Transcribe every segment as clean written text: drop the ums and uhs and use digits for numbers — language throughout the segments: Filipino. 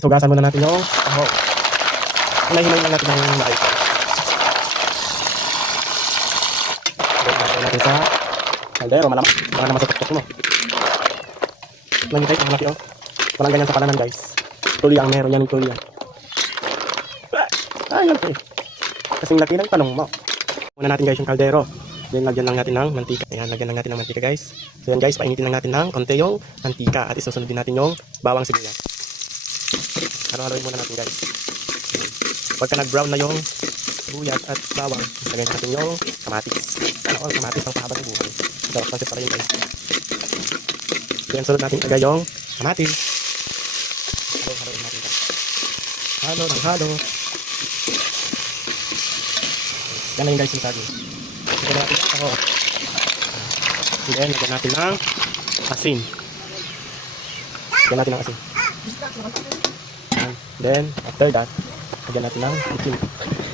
So, gasan muna natin yung taho. Hinahimayin lang natin ng maayos. Lagyan natin sa kaldero. Malamang. Baka naman sa tuktok mo. Lagi guys, ang malaki oh. Walang ganyan sa palanan guys. Tuloy ang meron yan yung tuloy yan. Ayun po eh. Kasing laki ng tanong mo. Muna natin guys yung kaldero. Then lagyan lang natin ng mantika. Ayan, lagyan lang natin ng mantika guys. So yan guys, painitin lang natin ng konti yung mantika. At isusunod din natin yung bawang sibuyas. Halo-haloin muna natin guys. Pagka nag-brown na yung sibuyas at bawang, lagyan natin yung kamatis. Ano all kamatis ang pahabang ng buhay. Sarap ng pala yun guys. Then sunod natin ilagay yung kamatis. Halo-haloin natin guys. Halo ng halo. Yan na yung guys yung saging. Lagyan natin ako. Then lagyan natin ng asin. Lagyan natin ng asin. Then after that, lagyan natin ng bitchin.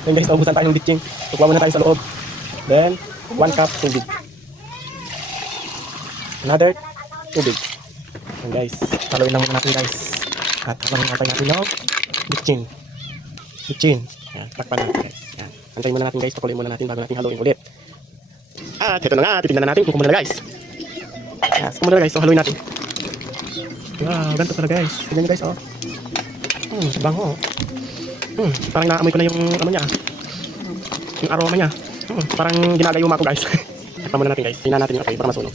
Then guys, naubusan tayo ng bitchin. Tuklaw muna tayo sa loob. Then 1 cup tubig. Another tubig. Then guys, haluin lang muna natin guys. At haluin natin yung bitchin. Bitchin. Yan, takpan natin guys. Yan. Antayin muna natin guys, pakuloyin muna natin bago natin haluin ulit. At ito na nga, titignan na natin kung kumuna na guys. Yes, kumuna na guys, so haluin natin. Wow, ganito pala guys. Tignan nyo guys, oh. Bango. Parang naamoy ko na yung ano niya. Yung aroma niya. Parang ginagayuma ko guys. Takpan muna natin guys. Tingnan natin yung apoy para masunog.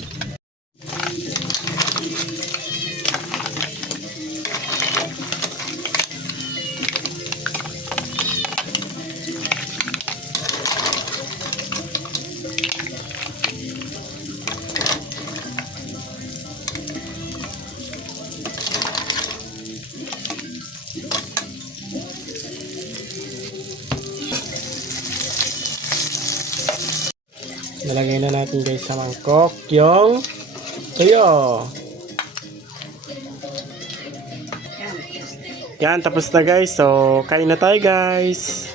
Nalagay na natin guys sa mangkok yung tuyo. Yan, tapos na guys. So, kain na tayo guys.